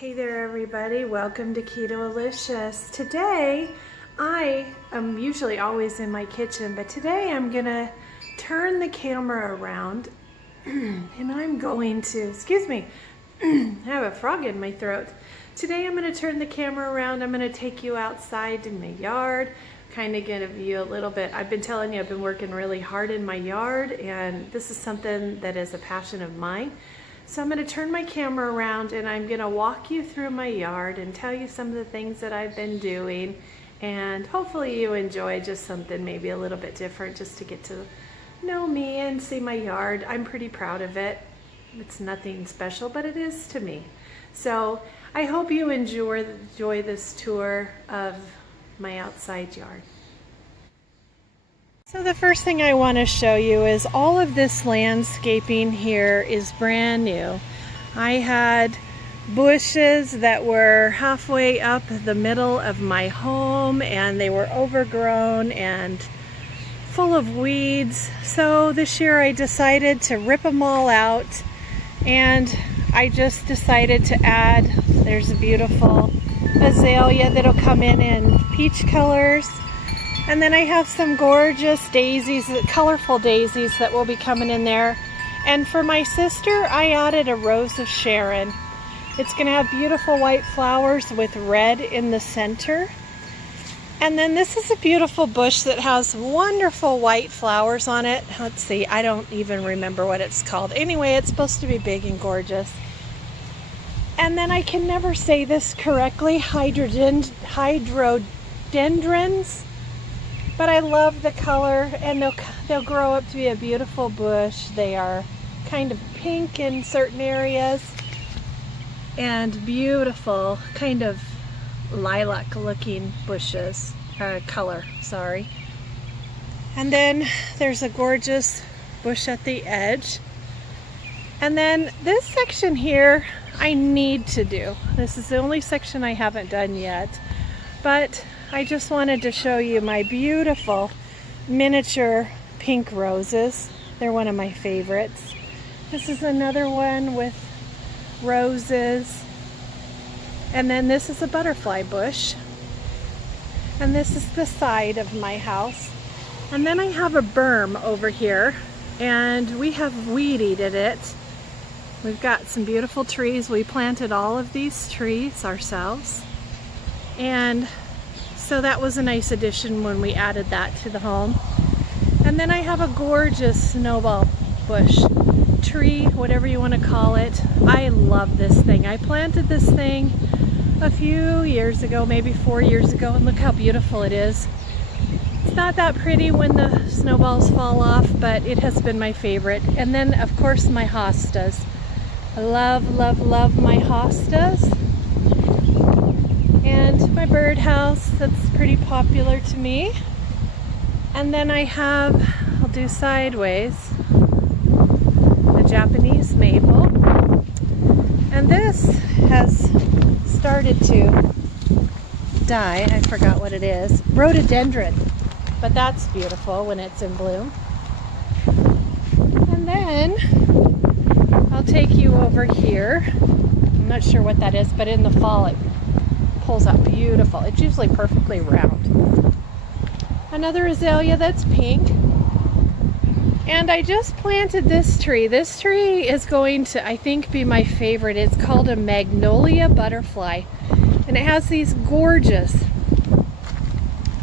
Hey there everybody, welcome to Keto. Today, I am usually always in my kitchen, but today I'm gonna turn the camera around and I'm going to, excuse me, I have a frog in my throat. Today I'm gonna turn the camera around, I'm gonna take you outside in the yard, kind of give you a little bit, I've been telling you I've been working really hard in my yard and this is something that is a passion of mine. So I'm going to turn my camera around and I'm going to walk you through my yard and tell you some of the things that I've been doing, and hopefully you enjoy just something maybe a little bit different just to get to know me and see my yard. I'm pretty proud of it. It's nothing special, but it is to me. So I hope you enjoy this tour of my outside yard. So the first thing I want to show you is all of this landscaping here is brand new. I had bushes that were halfway up the middle of my home and they were overgrown and full of weeds. So this year I decided to rip them all out and I just decided to add, there's a beautiful azalea that'll come in peach colors. And then I have some gorgeous daisies, colorful daisies that will be coming in there. And for my sister, I added a rose of Sharon. It's going to have beautiful white flowers with red in the center. And then this is a beautiful bush that has wonderful white flowers on it. Let's see, I don't even remember what it's called. Anyway, it's supposed to be big and gorgeous. And then I can never say this correctly, hydrodendrons. But I love the color, and they'll grow up to be a beautiful bush. They are kind of pink in certain areas and beautiful, kind of lilac looking bushes, color, sorry. And then there's a gorgeous bush at the edge. And then this section here I need to do. This is the only section I haven't done yet, but I just wanted to show you my beautiful miniature pink roses. They're one of my favorites. This is another one with roses. And then this is a butterfly bush. And this is the side of my house. And then I have a berm over here and we have weed-eated it. We've got some beautiful trees. We planted all of these trees ourselves. And so that was a nice addition when we added that to the home. And then I have a gorgeous snowball bush, tree, whatever you want to call it. I love this thing. I planted this thing a few years ago, maybe 4 years ago, and look how beautiful it is. It's not that pretty when the snowballs fall off, but it has been my favorite. And then of course my hostas. I love, love, love my hostas. And my birdhouse, that's pretty popular to me. And then I have, I'll do sideways, a Japanese maple. And this has started to die. I forgot what it is. Rhododendron. But that's beautiful when it's in bloom. And then I'll take you over here. I'm not sure what that is, but in the fall it pulls out beautiful. It's usually perfectly round. Another azalea that's pink. And I just planted this tree. This tree is going to, I think, be my favorite. It's called a magnolia butterfly. And it has these gorgeous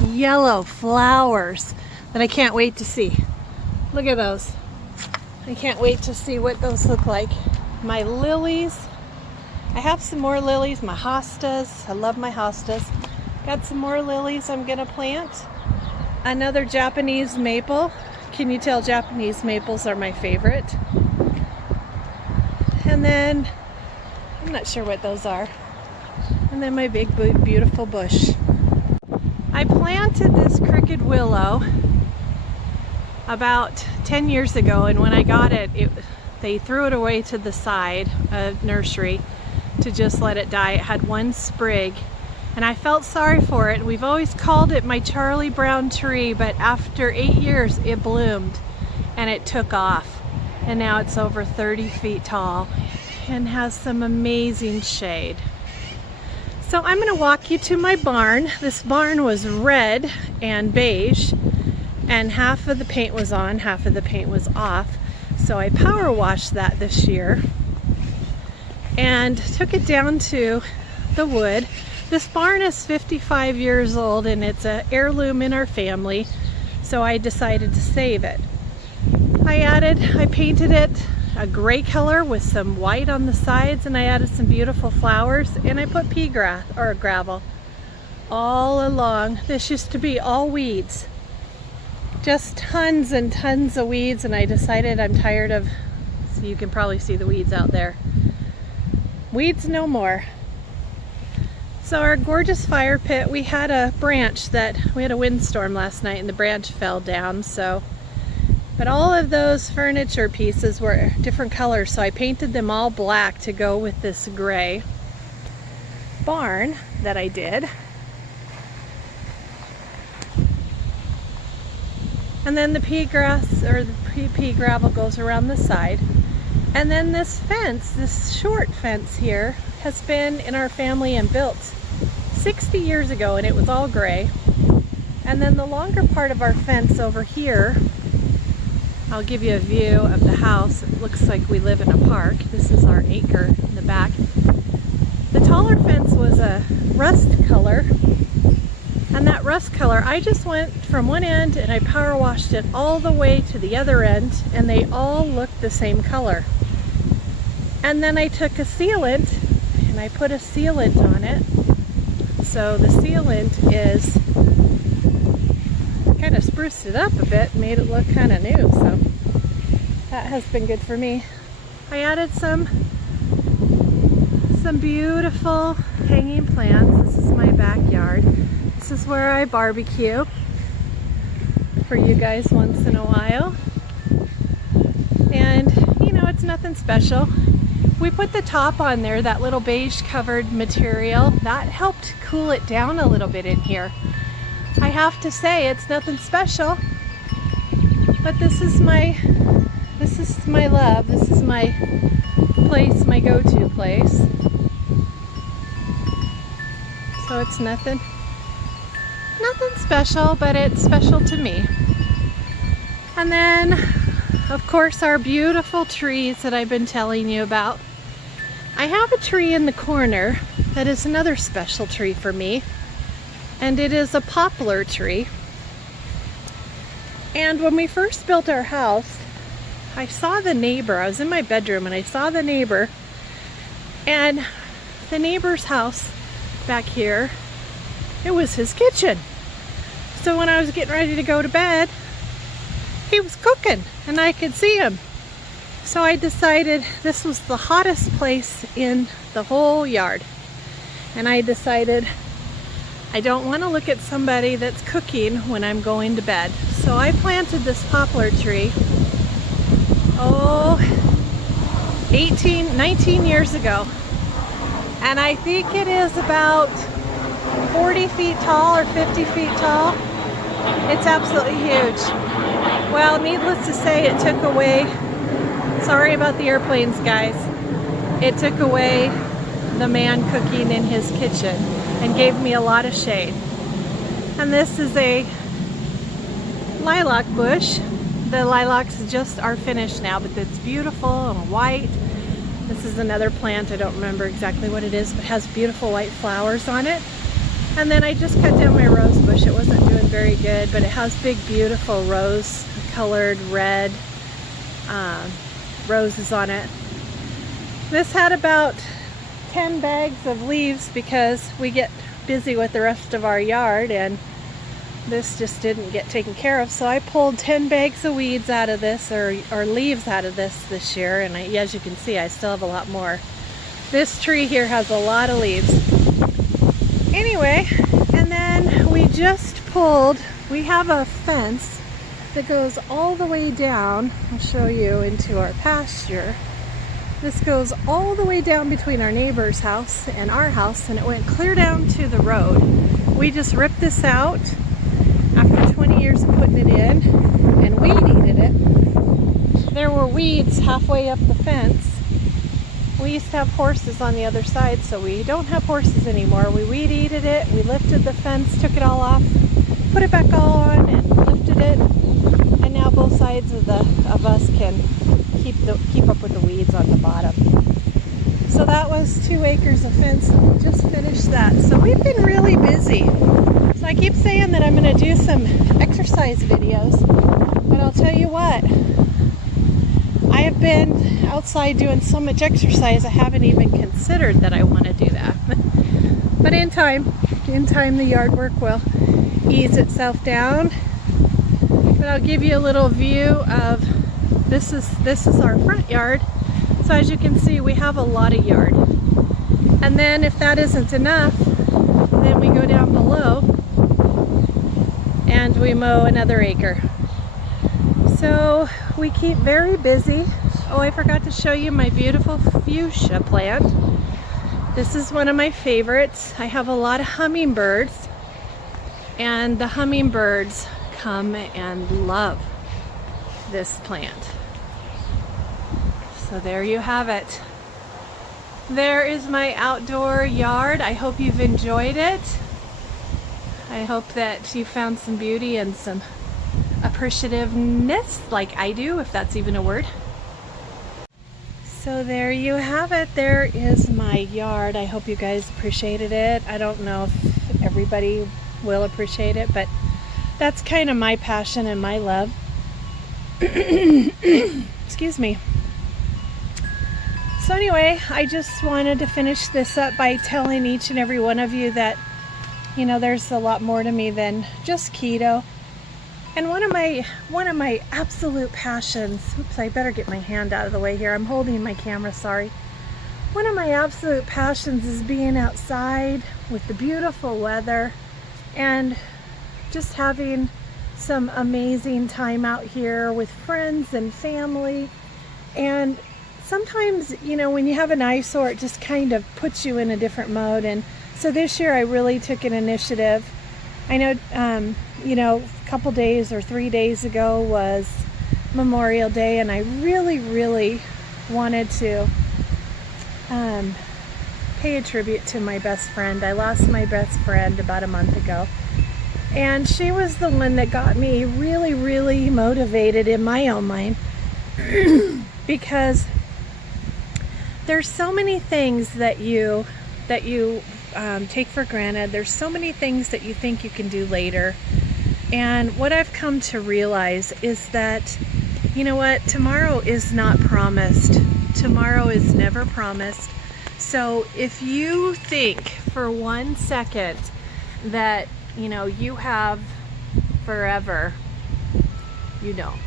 yellow flowers that I can't wait to see. Look at those. I can't wait to see what those look like. My lilies. I have some more lilies, my hostas. I love my hostas. Got some more lilies I'm gonna plant. Another Japanese maple. Can you tell Japanese maples are my favorite? And then, I'm not sure what those are. And then my big, beautiful bush. I planted this crooked willow about 10 years ago, and when I got it, they threw it away to the side, a nursery, to just let it die. It had one sprig and I felt sorry for it. We've always called it my Charlie Brown tree, but after 8 years it bloomed and it took off, and now it's over 30 feet tall and has some amazing shade. So I'm going to walk you to my barn. This barn was red and beige, and half of the paint was on, half of the paint was off. So I power washed that this year and took it down to the wood. This barn is 55 years old and it's an heirloom in our family, so I decided to save it. I painted it a gray color with some white on the sides, and I added some beautiful flowers, and I put pea grass or gravel all along. This used to be all weeds, just tons and tons of weeds, and I decided I'm tired of, so you can probably see the weeds out there. Weeds no more. So our gorgeous fire pit, we had a branch that, we had a windstorm last night and the branch fell down, so but all of those furniture pieces were different colors, so I painted them all black to go with this gray barn that I did. And then the pea grass, or the pea gravel, goes around the side. And then this fence, this short fence here, has been in our family and built 60 years ago, and it was all gray. And then the longer part of our fence over here, I'll give you a view of the house. It looks like we live in a park. This is our acre in the back. The taller fence was a rust color, and that rust color, I just went from one end and I power washed it all the way to the other end, and they all looked the same color. And then I took a sealant and I put a sealant on it. So the sealant is kind of spruced it up a bit, made it look kind of new, so that has been good for me. I added some beautiful hanging plants. This is my backyard. This is where I barbecue for you guys once in a while. And you know, it's nothing special. We put the top on there, that little beige covered material. That helped cool it down a little bit in here. I have to say, it's nothing special, but this is my love. This is my place, my go-to place. So it's nothing special, but it's special to me. And then, of course, our beautiful trees that I've been telling you about. I have a tree in the corner that is another special tree for me. And it is a poplar tree. And when we first built our house, I saw the neighbor. I was in my bedroom and I saw the neighbor. And the neighbor's house back here, it was his kitchen. So when I was getting ready to go to bed, he was cooking and I could see him. So I decided this was the hottest place in the whole yard. And I decided, I don't want to look at somebody that's cooking when I'm going to bed. So I planted this poplar tree, 19 years ago. And I think it is about 40 feet tall or 50 feet tall. It's absolutely huge. Well, needless to say, it took away, sorry about the airplanes, guys. It took away the man cooking in his kitchen and gave me a lot of shade. And this is a lilac bush. The lilacs just are finished now, but it's beautiful and white. This is another plant, I don't remember exactly what it is, but it has beautiful white flowers on it. And then I just cut down my rose bush. It wasn't doing very good, but it has big, beautiful rose colored red roses on it. This had about 10 bags of leaves because we get busy with the rest of our yard, and this just didn't get taken care of. So I pulled 10 bags of weeds out of this, or leaves out of this year, and as you can see, I still have a lot more. This tree here has a lot of leaves. Anyway, and then we just pulled, we have a fence that goes all the way down, I'll show you, into our pasture. This goes all the way down between our neighbor's house and our house, and it went clear down to the road. We just ripped this out after 20 years of putting it in and weed eated it. There were weeds halfway up the fence, We used to have horses on the other side, so we don't have horses anymore. We weed-eated it, we lifted the fence, took it all off, put it back on, and lifted it. And now both sides of us can keep up with the weeds on the bottom. So that was 2 acres of fence, and we just finished that. So we've been really busy. So I keep saying that I'm going to do some exercise videos, but I'll tell you what, I have been outside doing so much exercise I haven't even considered that I want to do that. But in time the yard work will ease itself down. But I'll give you a little view of this is our front yard. So as you can see, we have a lot of yard. And then if that isn't enough, then we go down below and we mow another acre. So we keep very busy. Oh, I forgot to show you my beautiful fuchsia plant. This is one of my favorites. I have a lot of hummingbirds, and the hummingbirds come and love this plant. So there you have it. There is my outdoor yard. I hope you've enjoyed it. I hope that you found some beauty and some appreciativeness like I do, if that's even a word. So there you have it. There is my yard. I hope you guys appreciated it. I don't know if everybody will appreciate it, but that's kind of my passion and my love. Excuse me. So anyway, I just wanted to finish this up by telling each and every one of you that, you know, there's a lot more to me than just keto. And one of my absolute passions, oops, I better get my hand out of the way here. I'm holding my camera, sorry. One of my absolute passions is being outside with the beautiful weather and just having some amazing time out here with friends and family. And sometimes, you know, when you have an eyesore, it just kind of puts you in a different mode. And so this year I really took an initiative. I know, you know, a couple days or 3 days ago was Memorial Day, and I really wanted to pay a tribute to my best friend. I lost my best friend about a month ago, and she was the one that got me really motivated in my own mind because there's so many things that you take for granted. There's so many things that you think you can do later. And what I've come to realize is that, you know what, tomorrow is not promised. Tomorrow is never promised. So if you think for 1 second that, you know, you have forever, you don't.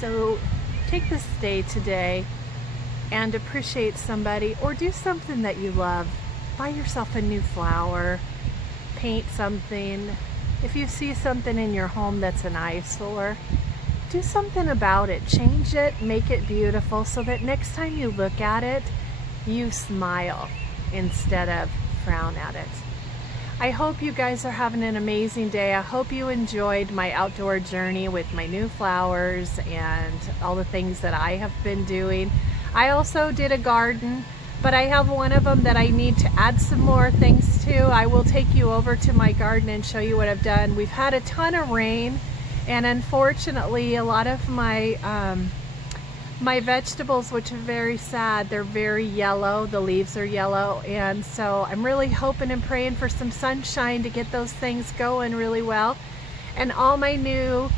So take this day today and appreciate somebody, or do something that you love. Buy yourself a new flower, paint something. If you see something in your home that's an eyesore, do something about it. Change it, make it beautiful, so that next time you look at it, you smile instead of frown at it. I hope you guys are having an amazing day. I hope you enjoyed my outdoor journey with my new flowers and all the things that I have been doing. I also did a garden, but I have one of them that I need to add some more things to. I will take you over to my garden and show you what I've done. We've had a ton of rain, and unfortunately a lot of my my vegetables, which are very sad, they're very yellow. The leaves are yellow, and so I'm really hoping and praying for some sunshine to get those things going really well. And all my new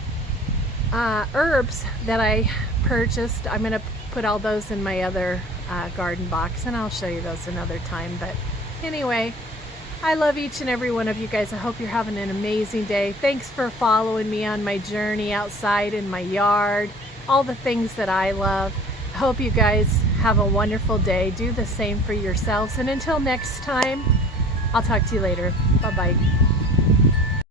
herbs that I purchased, I'm gonna put all those in my other garden box, and I'll show you those another time. But anyway, I love each and every one of you guys. I hope you're having an amazing day. Thanks for following me on my journey outside in my yard, all the things that I love. I hope you guys have a wonderful day. Do the same for yourselves, and until next time, I'll talk to you later. Bye-bye.